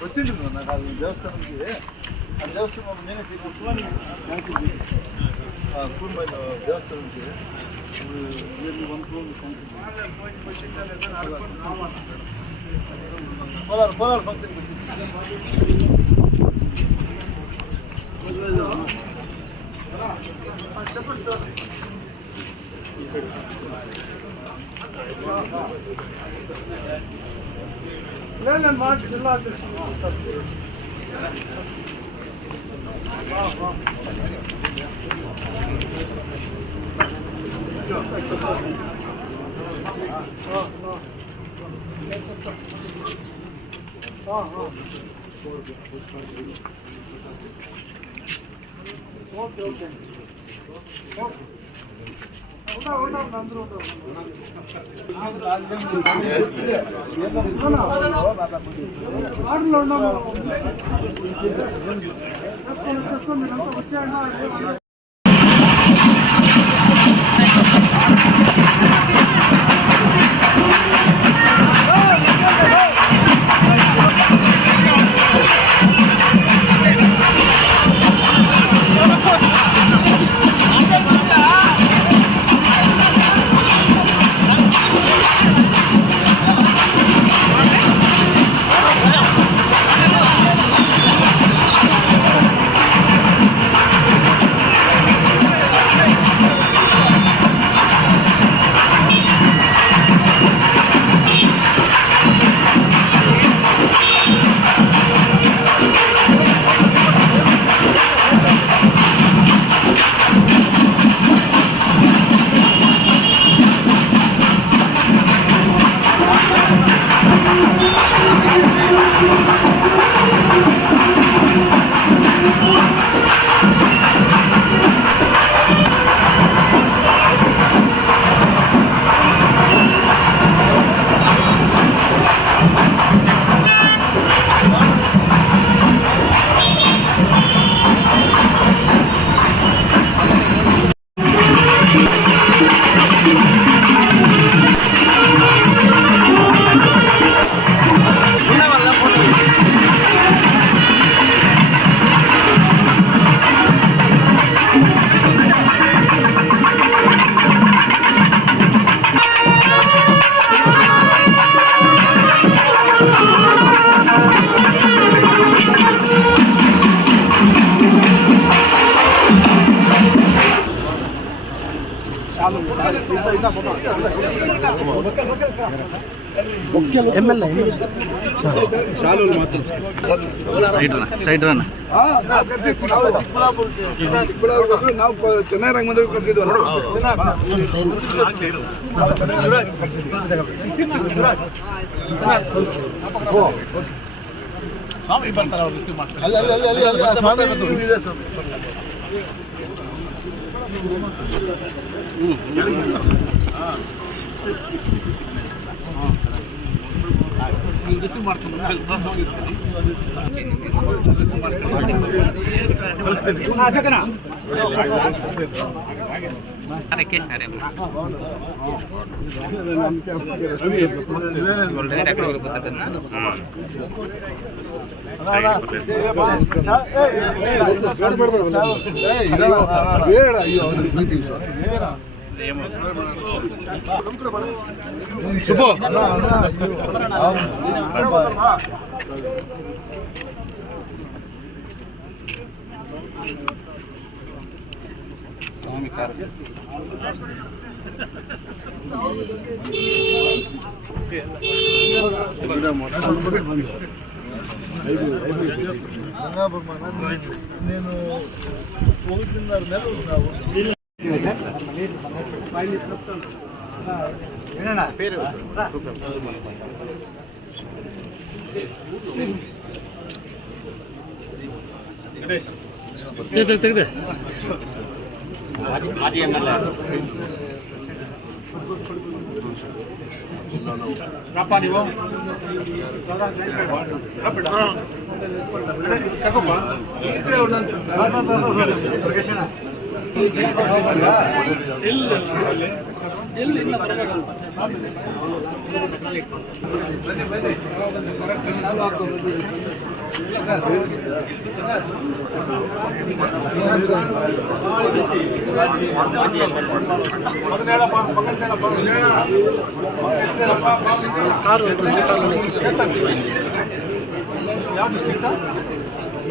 వచ్చింది నాకు అది దేవస్థానంకి ఆ దేవస్థానం నేనే తీసుకుంటున్నాను దేవస్థానంకి కోలార్ ఫంక్షన్ చెప్పండి సార్ నేను మాట జిల్లా ఓకే ఓకే ఆటలో ఉన్నాము వచ్చాయండి. ಸೈಡ್ ರನ್ ಚೆನ್ನೈ ರಂಗ ಮಂದಿರ ಕರ್ಸಿದ್ವಲ್ಲ ಸ್ವಾಮಿ ಬರ್ತಾರೆ ಅವ್ರು ರಿಸೀವ್ ಮಾಡ್ತಾರೆ ಸ್ವಾಮಿ ರಿಸೀವ್ ಮಾಡ್ತೀನಿ శుభో స్వామి నేను 1.5 నెలలు ఉన్నావు పేరు ತೆಗೆದೆ ಮಾಜಿ ಎಮ್ಎಲ್ಎ ರಪ್ಪ ನೀವು ಇಲ್ಲ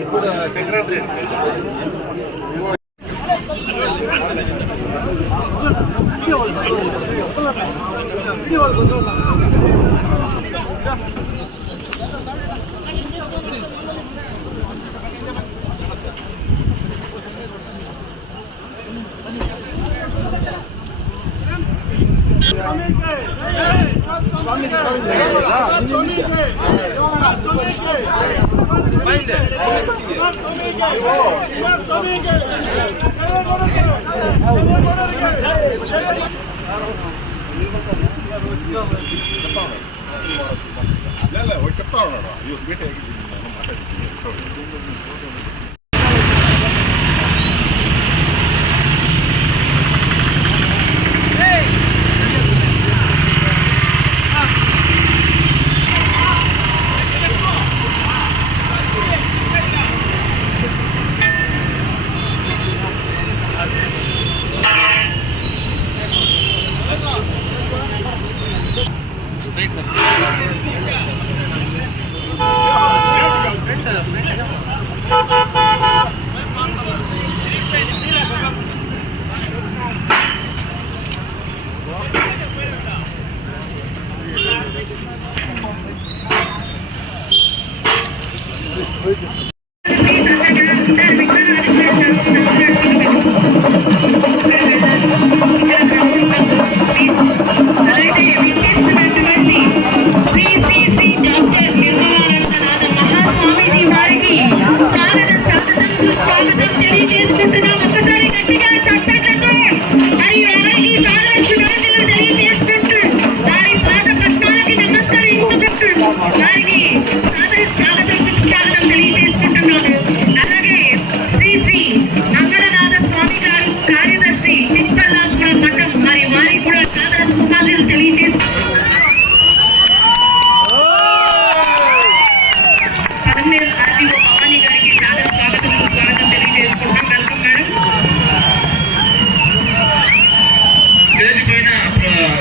ఇప్పుడు సెక్రటరీ చెప్తా ఉన్నాడు మీటే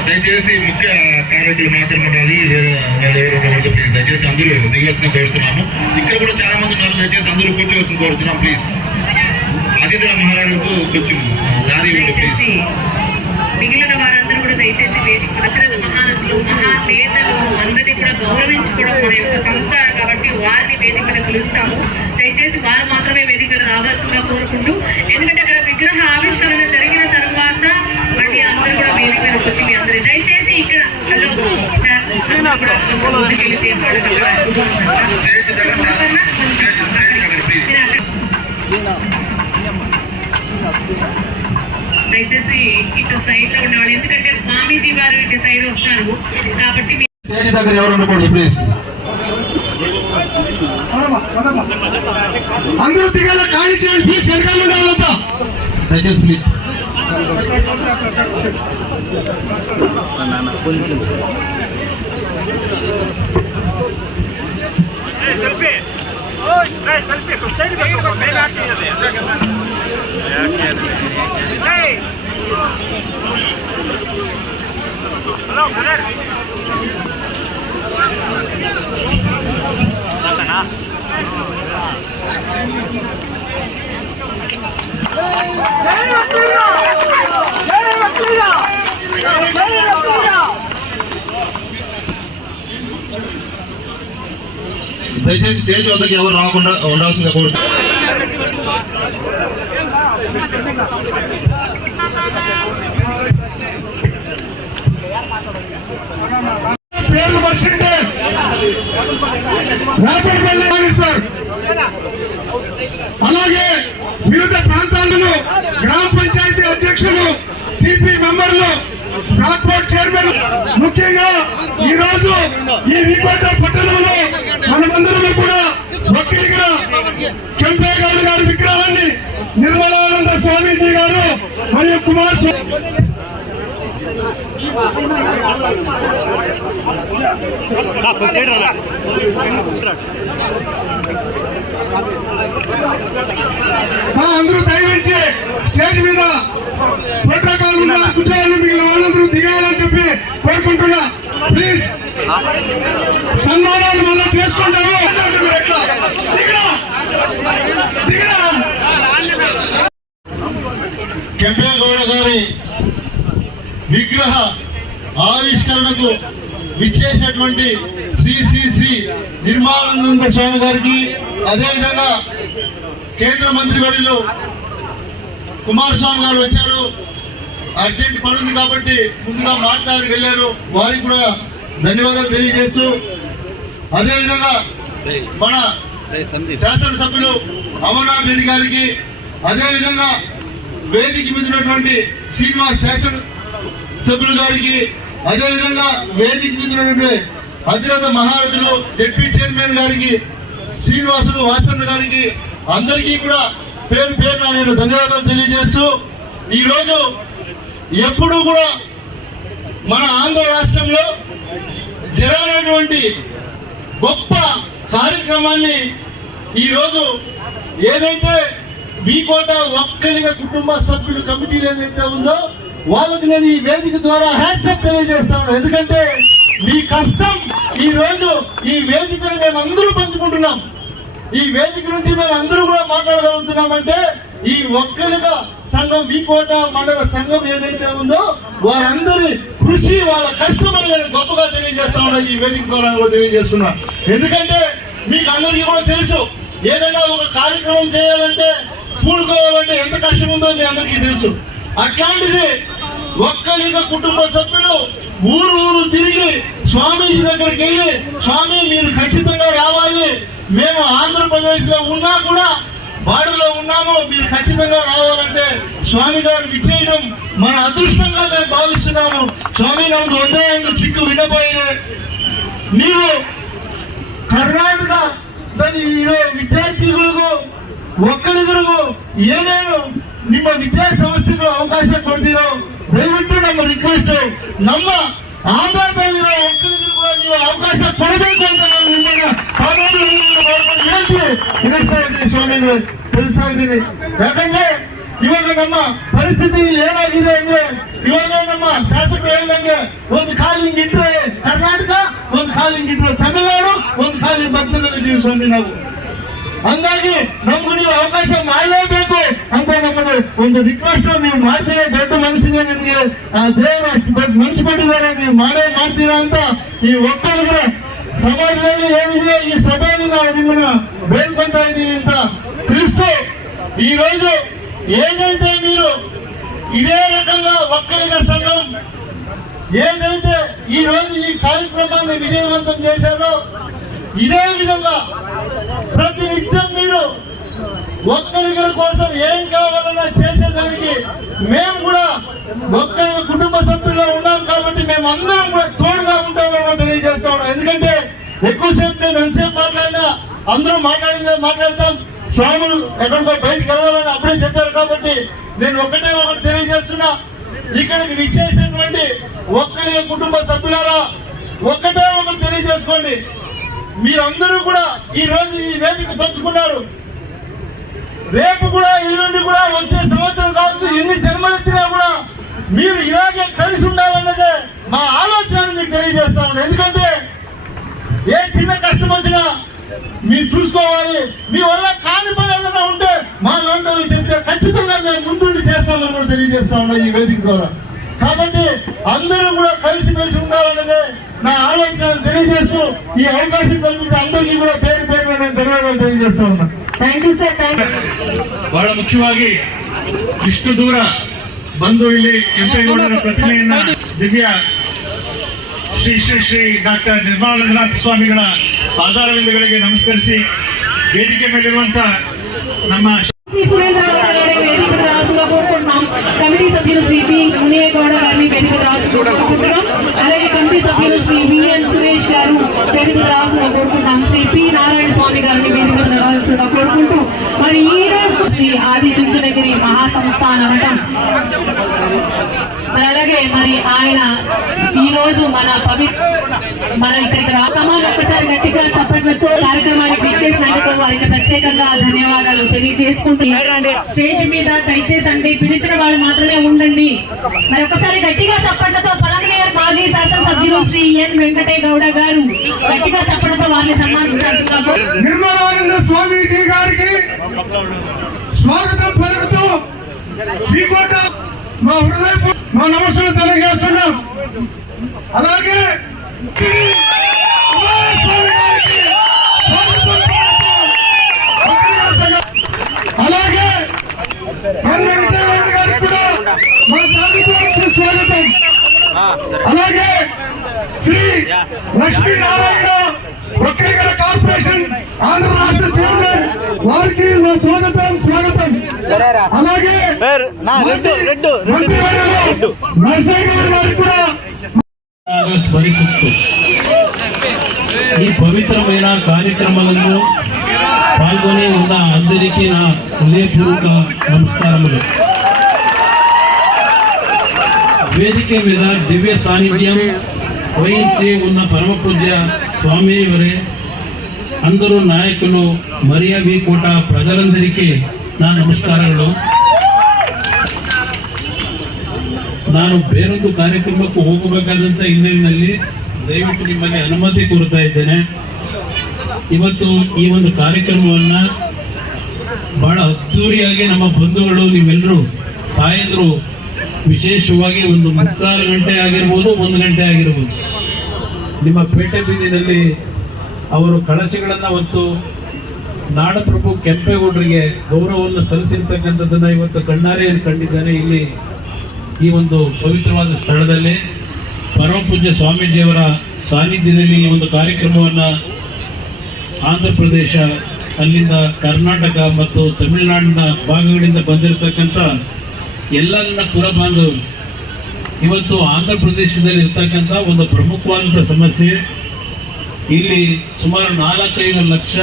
దయచేసి ముఖ్య కార్యక్రమాలు మాత్రం ఉండాలి. వాళ్ళు ఎవరు ప్లీజ్ దయచేసి అందరూ దిగవలసిన కోరుతున్నాము. ఇక్కడ కూడా చాలా మంది ఉన్నారు, దయచేసి అందరూ కూర్చోవలసిన కోరుతున్నాం ప్లీజ్. అతిథుల మహారాజుకు కొంచెం దారి ఇవ్వండి ప్లీజ్. మిగిలిన వారందరూ కూడా దయచేసి అతిరథ మహానటులు మహానేతలు అందరినీ కూడా గౌరవించుకోవడం మన యొక్క సంస్కారం కాబట్టి వారిని వేదిక మీద పిలుస్తాము. దయచేసి వారు మాత్రమే వేదిక మీద రావాల్సిందిగా కోరుకుంటూ, ఎందుకంటే అక్కడ విగ్రహ ఆవిష్కరణ జరిగిన తర్వాత మళ్ళీ అందరూ కూడా వేదిక మీద వచ్చి మీ అందరి దయచేసి ఇక్కడ దయచేసి ఇటు సైడ్ లో ఉండేవాళ్ళు, ఎందుకంటే స్వామీజీ వారు ఇటు సైడ్ వస్తారు కాబట్టి స్టేజ్ దగ్గర ఎవరు ఉండకూడదు ప్లీజ్. అందరూ దిగాల ఖాళీ చేయండి ప్లీజ్. వెనకాల ఉండాలంతా దయచేసి ప్లీజ్. దయచేసి స్టేజ్ వద్దకు ఎవరు రాకుండా ఉండాల్సిందిగా కోరుతున్నాను. పేర్లు మర్చింటే అలాగే వివిధ ప్రాంతాలను గ్రామ పంచాయతీ అధ్యక్షులు, టీపీ మెంబర్లు, ట్రాన్స్పోర్ట్ చైర్మన్, ముఖ్యంగా ఈ రోజు ఈ వీకోట పట్టణంలో మనమందరం కూడా ఒక్కరిగా కెంపేగౌడ గారి విగ్రహాన్ని నిర్మలానంద స్వామీజీ గారు మరియు కుమార్ అందరూ దయవించి స్టేజ్ మీద ప్రోటోకాల్ ఉన్న కూర్చోవాలి, మిగిలిన వాళ్ళందరూ దిగాలని చెప్పి కోరుకుంటున్నా. ప్లీజ్ సన్మానాలు మళ్ళీ చేసుకుంటాము. మీరు ఎట్లా దిగరా దిగరా. కెంపేగౌడ గారి విగ్రహ ఆవిష్కరణకు విచ్చేసినటువంటి శ్రీ శ్రీ శ్రీ నిర్మలానంద స్వామి గారికి, అదేవిధంగా కేంద్ర మంత్రి వర్యులు కుమారస్వామి గారు వచ్చారు. అర్జెంట్ పని ఉంది కాబట్టి ముందుగా మాట్లాడి వెళ్ళారు. వారికి కూడా ధన్యవాదాలు తెలియజేస్తూ, అదేవిధంగా మన శాసనసభ్యులు అమర్నాథ్ రెడ్డి గారికి, అదేవిధంగా వేదిక మీద ఉన్నటువంటి శ్రీనివాస్ శాసన సభ్యులు గారికి, అదేవిధంగా వేదిక మీద ఉన్నటువంటి అధిరథ మహారథులు జడ్పీ చైర్మన్ గారికి, శ్రీనివాసులు వాసన్న గారికి, అందరికీ కూడా పేరు పేరున నేను ధన్యవాదాలు తెలియజేస్తూ, ఈరోజు ఎప్పుడూ కూడా మన ఆంధ్ర రాష్ట్రంలో జరగనటువంటి గొప్ప కార్యక్రమాన్ని ఈరోజు ఏదైతే వీకోట ఒక్కలిగ కుటుంబ సభ్యులు కమిటీలు ఏదైతే ఉందో వాళ్ళకి నేను ఈ వేదిక ద్వారా హ్యాట్సప్ తెలియజేస్తాను. ఎందుకంటే మీ కష్టం ఈ రోజు ఈ వేదికను మేము అందరూ పంచుకుంటున్నాం. ఈ వేదిక నుంచి మేము అందరూ కూడా మాట్లాడగలుగుతున్నామంటే ఈ ఒక్కలిగ సంఘం వీకోట మండల సంఘం ఏదైతే ఉందో వారందరి కృషి, వాళ్ళ కష్టం అని నేను గొప్పగా తెలియజేస్తా ఉన్నా. ఈ వేదిక ద్వారా కూడా తెలియజేస్తున్నా. ఎందుకంటే మీకు అందరికీ కూడా తెలుసు, ఏదైనా ఒక కార్యక్రమం చేయాలంటే పూనుకోవాలంటే ఎంత కష్టం ఉందో మీ అందరికీ తెలుసు. అట్లాంటిది ఒక్కలిగ కుటుంబ సభ్యులు ఊరు ఊరు తిరిగి స్వామీజీ దగ్గరికి వెళ్ళి, స్వామి మీరు ఖచ్చితంగా రావాలి, మేము ఆంధ్రప్రదేశ్ లో ఉన్నా కూడా బార్డర్లో ఉన్నాము, మీరు ఖచ్చితంగా రావాలంటే స్వామి గారు విచ్చేయడం మన అదృష్టంగా మేము భావిస్తున్నాము. స్వామి నమ్ముడు ಒಂದೇ చిక్కు వినపోయే ನೀವು ಕರ್ನಾಟಕ ಇರೋ ವಿದ್ಯಾರ್ಥಿಗಳಿಗೂ ಒಕ್ಕಲಿಗರಿಗೂ ಏನೇನು ನಿಮ್ಮ ವಿದ್ಯಾ ಸಂಸ್ಥೆಗಳು ಅವಕಾಶ ಕೊಡ್ತೀರೋ ದಯವಿಟ್ಟು ನಮ್ಮ ರಿಕ್ವೆಸ್ಟ್, ನಮ್ಮ ಆಂಧ್ರದಲ್ಲಿರೋ ಒಕ್ಕಲಿಗರು ಕೂಡ ನೀವು ಅವಕಾಶ ಕೊಡಬೇಕು ಅಂತ ನಾನು ನಿಮ್ಮನ್ನ ಮಾಡ್ಕೊಂಡು ಹೇಳ್ತೀನಿ, ತಿಳಿಸ್ತಾ ಇದ್ದೀನಿ ಸ್ವಾಮಿಗಳು, ತಿಳಿಸ್ತಾ ಇದ್ದೀನಿ. ಯಾಕಂದ್ರೆ ಇವಾಗ ನಮ್ಮ ಪರಿಸ್ಥಿತಿ ಏನಾಗಿದೆ ಅಂದ್ರೆ, ಇವಾಗ ನಮ್ಮ ಶಾಸಕರು ಹೇಳ್ದಂಗೆ ಒಂದು ಕಾಲು ಹಿಂಗಿಟ್ರೆ ಕರ್ನಾಟಕ, ಒಂದು ಕಾಲು ಹಿಂಗಿಟ್ರೆ ತಮಿಳುನಾಡು, ಒಂದು ಕಾಲು ಮಧ್ಯದಲ್ಲಿದ್ದೀವಿ ಸ್ವಾಮಿ ನಾವು. ಹಂಗಾಗಿ ನಮ್ಗೂ ನೀವು ಅವಕಾಶ ಮಾಡಲೇಬೇಕು ಅಂತ ನಮ್ಮನ್ನು ಒಂದು ರಿಕ್ವೆಸ್ಟ್ ನೀವು ಮಾಡ್ತೀರಾ. ದೊಡ್ಡ ಮನಸ್ಸಿಗೆ ನಿಮ್ಗೆ ದೇವರು ಅಷ್ಟು ದೊಡ್ಡ ಮನಸ್ಸು ಕೊಟ್ಟಿದ್ದಾರೆ, ನೀವು ಮಾಡೇ ಮಾಡ್ತೀರಾ ಅಂತ ಈ ಒಕ್ಕಲಿಗರ ಸಮಾಜದಲ್ಲಿ ಏನಿದೆ ಈ ಸಭೆಯಲ್ಲಿ ನಾವು ನಿಮ್ಮನ್ನ ಬೇಡ್ಕೊಂತಾ ಇದ್ದೀವಿ ಅಂತ ತಿಳಿಸ್ತು. ఈ రోజు ఏదైతే మీరు ఇదే రకంగా ఒక్కలిగ సంఘం ఏదైతే ఈ రోజు ఈ కార్యక్రమాన్ని విజయవంతం చేశారో ఇదే విధంగా ప్రతినిత్యం మీరు ఒక్కలిగల కోసం ఏం కావాలన్నా చేసేదానికి మేము కూడా ఒక్కలిగ కుటుంబ సభ్యుల్లో ఉన్నాం కాబట్టి మేము అందరం కూడా తోడుగా ఉంటామని తెలియజేస్తా ఉన్నాం. ఎందుకంటే ఎక్కువసేపు మేము ఎంతసేపు మాట్లాడినా అందరూ మాట్లాడిందే మాట్లాడతాం, స్వాములు ఎక్కడికో బయటకు వెళ్ళాలని అప్పుడే చెప్పారు. కాబట్టి నేను ఒకటి తెలియజేస్తున్నా, ఇక్కడికి విచ్చేసినటువంటి ఒక్కరి కుటుంబ సభ్యులారా ఒకటే ఒకటి తెలియజేసుకోండి, మీరందరూ కూడా ఈ రోజు ఈ వేదిక పంచుకున్నారు. రేపు కూడా ఎల్లుండి కూడా వచ్చే సంవత్సరం కావచ్చు, ఎన్ని జన్మలెత్తినా కూడా మీరు ఇలాగే కలిసి ఉండాలన్నదే మా ఆలోచన మీకు తెలియజేస్తా ఉన్నాను. ఎందుకంటే ఏ చిన్న కష్టం వచ్చినా మీరు చూసుకోవాలి, మీ వల్ల కాని పని ఏదైనా ఉంటే మా లోన్లు చెప్తే ఖచ్చితంగా మేము ముందుండి చేస్తామని కూడా తెలియజేస్తా ఉన్నా ఈ వేదిక ద్వారా. కాబట్టి అందరూ కూడా కలిసిమెలిసి ఉండాలన్నదే నా ఆలోచన తెలియజేస్తూ ఈ అవకాశం కల్పించి అందరికీ కూడా పేరు పేరు నేను ధన్యవాదాలు తెలియజేస్తా ఉన్నా. Thank you sir. ಬಹಳ ಮುಖ್ಯವಾಗಿ ಇಷ್ಟು ದೂರ ಬಂದು ಇಲ್ಲಿ ಕೆಂಪೇಗೌಡರ ಪ್ರತಿಮೆಯನ್ನ ದಿವ್ಯ ಶ್ರೀ ಶ್ರೀ ಶ್ರೀ ಡಾಕ್ಟರ್ ನಿರ್ಮಲಾನಂದನಾಥ ಸ್ವಾಮಿಗಳ ಪಾದಾರವಿಂದಗಳಿಗೆ ನಮಸ್ಕರಿಸಿ ವೇದಿಕೆ ಮೇಲಿರುವಂತ ನಮ್ಮ సురేంద్ర వేదిక రాజుగా కోరుకుంటున్నాం. కమిటీ సభ్యులు శ్రీ బి మునియేగౌడ గారిని వేదిక రాజుగా కోరుకుంటున్నాం. అలాగే కమిటీ సభ్యులు శ్రీ బిఎన్ సురేష్ గారు వేదిక రాజుగా కోరుకుంటున్నాం. శ్రీ పి నారాయణ స్వామి గారిని వేదిక రాజుగా కోరుకుంటూ మరి ఈ రోజు శ్రీ ఆది చుంచునగిరి మహాసంస్థాన మఠం మరి అలాగే మరి ఆయన ఈ రోజు మన ఇక్కడికి రాకమా ఒక్కసారి గట్టిగా చప్పట్లతో కార్యక్రమానికి ఇచ్చేసినందుకు వారికి ప్రత్యేకంగా ధన్యవాదాలు తెలియజేసుకుంటున్నాను. స్టేజ్ మీద దయచేసి అండి పిలిచిన వాళ్ళు మాత్రమే ఉండండి. మరి ఒకసారి గట్టిగా చప్పట్లతో పలమనేర్ మాజీ శాసనసభ్యులు శ్రీ ఎన్ వెంకటే గౌడ గారు గట్టిగా చప్పట్లతో వారిని సన్మానించాల్సిందిగా నిర్మలానంద స్వామీజీ గారికి స్వాగతం పలుకుతూ మీ కోట మా హృదయపు మా నమస్సులు తెలియజేస్తున్నాం. అలాగే శ్రీ కుమారస్వామి గారికి స్వాగతం పలుకుతూ అలాగే ఎన్ వెంకటేశ్వర గారికి కూడా మా స్వాగతం. అలాగే శ్రీ లక్ష్మీనారాయణ ఒక్కరిగల కార్పొరేషన్ ఆంధ్ర రాష్ట్ర చైర్మన్ వారికి మా స్వాగతం. అలాగే మంత్రివర్యులు నరసింహ గారికి కూడా స్మరిస్తూ ఈ పవిత్రమైన కార్యక్రమాలలో పాల్గొని ఉన్న అందరికీ నా హృదయపూర్వక నమస్కారములు. వేదిక మీద దివ్య సాన్నిధ్యం వహించి ఉన్న పరమ పూజ్య స్వామి వరే అందరూ నాయకులు మరియా వి కోట ಪ್ರಜలందరికీ నా ನಮಸ್ಕಾರಗಳು. ನಾನು ಬೇರೊಂದು ಕಾರ್ಯಕ್ರಮಕ್ಕೆ ಹೋಗಬೇಕಾದಂಥ ಹಿನ್ನೆಲೆಯಲ್ಲಿ ದಯವಿಟ್ಟು ನಿಮ್ಮಲ್ಲಿ ಅನುಮತಿ ಕೋರುತ್ತಾ ಇದ್ದೇನೆ. ಇವತ್ತು ಈ ಒಂದು ಕಾರ್ಯಕ್ರಮವನ್ನು ಬಹಳ ಅದ್ದೂರಿಯಾಗಿ ನಮ್ಮ ಬಂಧುಗಳು ನೀವೆಲ್ಲರೂ ತಾಯಂದರು ವಿಶೇಷವಾಗಿ ಒಂದು 3/4 ಗಂಟೆ ಆಗಿರ್ಬೋದು, 1 ಗಂಟೆ ಆಗಿರ್ಬೋದು, ನಿಮ್ಮ ಪೇಟೆ ಬೀದಿನಲ್ಲಿ ಅವರು ಕಳಶಗಳನ್ನು ಹೊತ್ತು ನಾಡಪ್ರಭು ಕೆಂಪೇಗೌಡರಿಗೆ ಗೌರವವನ್ನು ಸಲ್ಲಿಸಿರ್ತಕ್ಕಂಥದ್ದನ್ನು ಇವತ್ತು ಕಣ್ಣಾರೆ ಕಂಡಿದ್ದಾರೆ. ಇಲ್ಲಿ ಈ ಒಂದು ಪವಿತ್ರವಾದ ಸ್ಥಳದಲ್ಲಿ ಪರಮ ಪೂಜ್ಯ ಸ್ವಾಮೀಜಿಯವರ ಸಾನ್ನಿಧ್ಯದಲ್ಲಿ ಈ ಒಂದು ಕಾರ್ಯಕ್ರಮವನ್ನು ಆಂಧ್ರ ಪ್ರದೇಶ, ಅಲ್ಲಿಂದ ಕರ್ನಾಟಕ ಮತ್ತು ತಮಿಳುನಾಡಿನ ಭಾಗಗಳಿಂದ ಬಂದಿರತಕ್ಕಂಥ ಎಲ್ಲ ನನ್ನ ಪುರಬಾಂಧವರು ಇವತ್ತು ಆಂಧ್ರ ಪ್ರದೇಶದಲ್ಲಿ ಇರ್ತಕ್ಕಂಥ ಒಂದು ಪ್ರಮುಖವಾದಂಥ ಸಮಸ್ಯೆ, ಇಲ್ಲಿ ಸುಮಾರು 4-5 ಲಕ್ಷ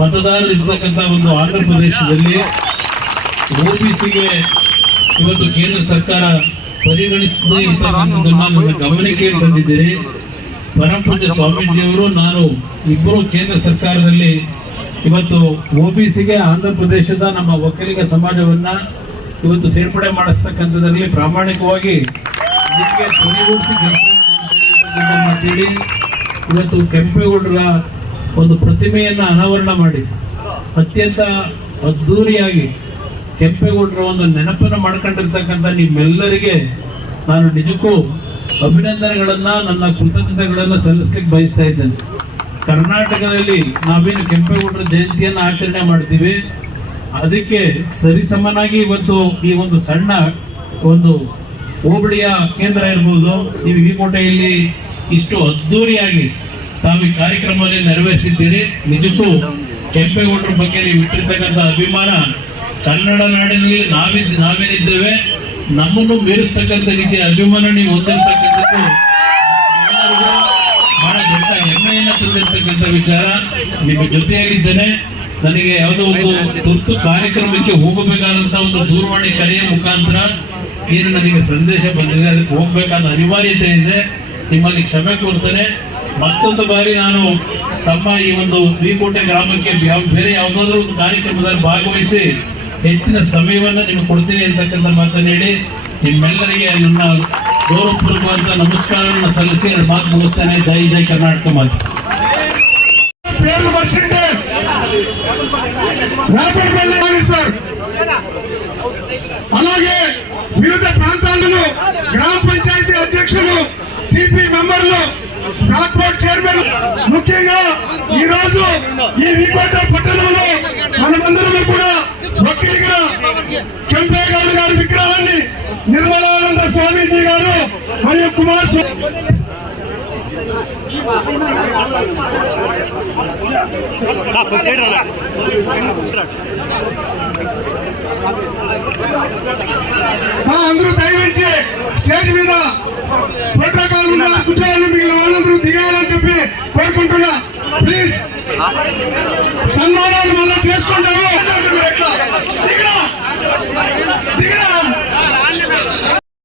ಮತದಾರರು ಇರ್ತಕ್ಕಂಥ ಒಂದು ಆಂಧ್ರ ಪ್ರದೇಶದಲ್ಲಿ OBCಗೆ ಇವತ್ತು ಕೇಂದ್ರ ಸರ್ಕಾರ ಪರಿಗಣಿಸದೇ ಇರ್ತಕ್ಕಂಥದ್ದನ್ನು ನನ್ನ ಗಮನಕ್ಕೆ ತಂದಿದ್ದೀರಿ. ಪರಮ ಪೂಜ್ಯ ಸ್ವಾಮೀಜಿಯವರು ನಾನು ಇಬ್ಬರು ಕೇಂದ್ರ ಸರ್ಕಾರದಲ್ಲಿ ಇವತ್ತು OBCಗೆ ಆಂಧ್ರ ಪ್ರದೇಶದ ನಮ್ಮ ಒಕ್ಕಲಿಗ ಸಮಾಜವನ್ನ ಇವತ್ತು ಸೇರ್ಪಡೆ ಮಾಡಿಸ್ತಕ್ಕಂಥದ್ರಲ್ಲಿ ಪ್ರಾಮಾಣಿಕವಾಗಿ ನಿಮಗೆ ಧ್ವನಿಗೂಡಿಸಿ ಅಂತೇಳಿ ಇವತ್ತು ಕೆಂಪೇಗೌಡರ ಒಂದು ಪ್ರತಿಮೆಯನ್ನು ಅನಾವರಣ ಮಾಡಿ ಅತ್ಯಂತ ಅದ್ಧೂರಿಯಾಗಿ ಕೆಂಪೇಗೌಡರ ಒಂದು ನೆನಪನ್ನು ಮಾಡ್ಕೊಂಡಿರ್ತಕ್ಕಂಥ ನಿಮ್ಮೆಲ್ಲರಿಗೆ ನಾನು ನಿಜಕ್ಕೂ ಅಭಿನಂದನೆಗಳನ್ನು, ನನ್ನ ಕೃತಜ್ಞತೆಗಳನ್ನು ಸಲ್ಲಿಸಲಿಕ್ಕೆ ಬಯಸ್ತಾ ಇದ್ದೇನೆ. ಕರ್ನಾಟಕದಲ್ಲಿ ನಾವೇನು ಕೆಂಪೇಗೌಡರ ಜಯಂತಿಯನ್ನು ಆಚರಣೆ ಮಾಡ್ತೀವಿ, ಅದಕ್ಕೆ ಸರಿಸಮನಾಗಿ ಇವತ್ತು ಈ ಒಂದು ಸಣ್ಣ ಒಂದು ಹೋಬಳಿಯ ಕೇಂದ್ರ ಇರ್ಬೋದು, ನೀವು ಈ ಕೋಟೆಯಲ್ಲಿ ಇಷ್ಟು ಅದ್ಧೂರಿಯಾಗಿ ತಾವು ಈ ಕಾರ್ಯಕ್ರಮವನ್ನು ನೆರವೇರಿಸಿದ್ದೀರಿ. ನಿಜಕ್ಕೂ ಕೆಂಪೇಗೌಡರ ಬಗ್ಗೆ ನೀವು ಇಟ್ಟಿರ್ತಕ್ಕಂಥ ಅಭಿಮಾನ, ಕನ್ನಡ ನಾಡಿನಲ್ಲಿ ನಾವೇನಿದ್ದೇವೆ ನಮ್ಮನ್ನು ಮೀರಿಸ್ತಕ್ಕಂಥ ರೀತಿಯ ಅಭಿಮಾನ ನೀವು ಹೊಂದಿರತಕ್ಕಂಥದ್ದು ಬಹಳ ದೊಡ್ಡ ಹೆಮ್ಮೆಯನ್ನು ತಂದಿರ್ತಕ್ಕಂಥ ವಿಚಾರ. ನಿಮ್ಮ ಜೊತೆಯಲ್ಲಿದ್ದೇನೆ. ನನಗೆ ಯಾವುದೋ ಒಂದು ತುರ್ತು ಕಾರ್ಯಕ್ರಮಕ್ಕೆ ಹೋಗಬೇಕಾದಂಥ ಒಂದು ದೂರವಾಣಿ ಕರೆಯ ಮುಖಾಂತರ ಏನು ನನಗೆ ಸಂದೇಶ ಬಂದಿದೆ, ಅದಕ್ಕೆ ಹೋಗಬೇಕಾದ ಅನಿವಾರ್ಯತೆ ಇದೆ. ನಿಮ್ಮಲ್ಲಿ ಕ್ಷಮೆ ಕೋರ್ತೇನೆ. ಮತ್ತೊಂದು ಬಾರಿ ನಾನು ತಮ್ಮ ಈ ಒಂದು ವಿಕೋಟೆ ಗ್ರಾಮಕ್ಕೆ ಬೇರೆ ಯಾವುದಾದ್ರೂ ಒಂದು ಕಾರ್ಯಕ್ರಮದಲ್ಲಿ ಭಾಗವಹಿಸಿ ಹೆಚ್ಚಿನ ಸಮಯವನ್ನು ನಿಮಗೆ ಕೊಡ್ತೀನಿ ಅಂತಕ್ಕಂಥ ಮಾತನ್ನು ಹೇಳಿ ನಿಮ್ಮೆಲ್ಲರಿಗೆ ನನ್ನ ಗೌರವಪೂರ್ವಕವಾದ ನಮಸ್ಕಾರವನ್ನು ಸಲ್ಲಿಸಿ ಎರಡು ಮಾತು ಮುಗಿಸ್ತೇನೆ. ಜೈ ಜೈ ಕರ್ನಾಟಕ ಮಾತು. అలాగే వివిధ ప్రాంతాలలో గ్రామ పంచాయతీ అధ్యక్షులు, టీపీ మెంబర్లు, బ్లాక్ బోర్డ్ చైర్మన్, ముఖ్యంగా ఈ రోజు ఈ వికోట పట్టణంలో మనమందరం కూడా ఒక్కరిగా ಕೆಂಪೇಗೌಡ గారి విగ్రహాన్ని నిర్మలానంద స్వామీజీ గారు మరియు కుమారస్వామి అందరూ దయవించి స్టేజ్ మీద ప్రోటోకాల్ ఉన్న కూర్చోవాలి, మిగిలిన వాళ్ళందరూ దిగాలని చెప్పి కోరుకుంటున్నా. ప్లీజ్, సన్మానాలు మళ్ళీ చేసుకుంటాము.